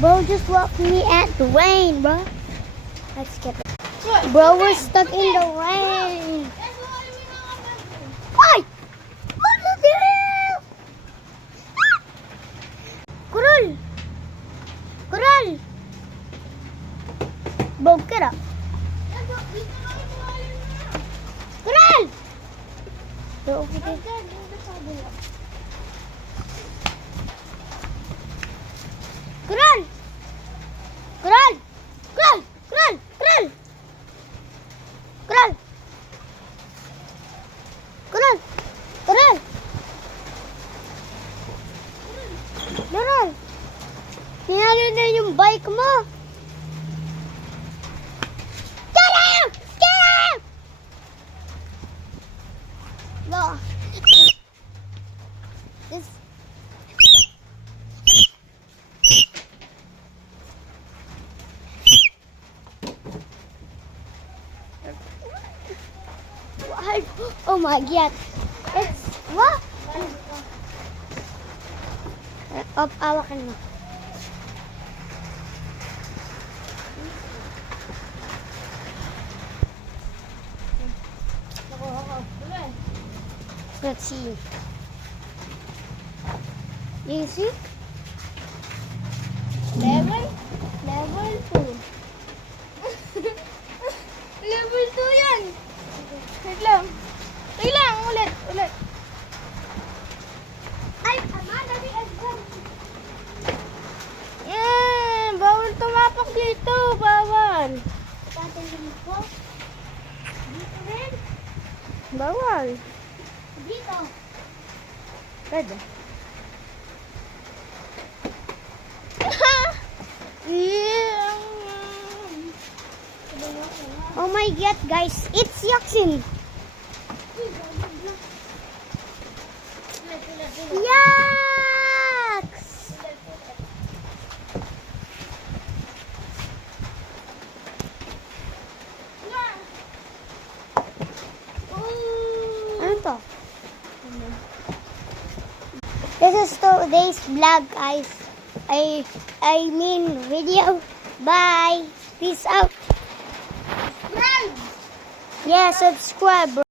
Bro just walked me at the rain, bro. Let's skip it. Bro, we're stuck in the rain. Ay! What the hell? Coral! Coral! Bro, get up. Coral! They're over there. Coral! Coral! Coral! Coral! Coral! Coral! Coral! Coral! Coral! Tinagin na yung bike mo! Get out! Get out! No. This... What? Oh my god. It's what? Awakan mo. Let's see. You see? Level 2. Level 2 yan. Wait lang. Wait lang, ulit. Ay, ama, dali exam. Yan, bawal tumapak dito, bawal. Tatanungin ko. Dito rin. Bawal. Dito. Pwede. Oh my god, guys. It's Yaksin. Yaks! Ano to? This is today's vlog, guys. I mean video. Bye. Peace out. Yeah, subscribe, bro.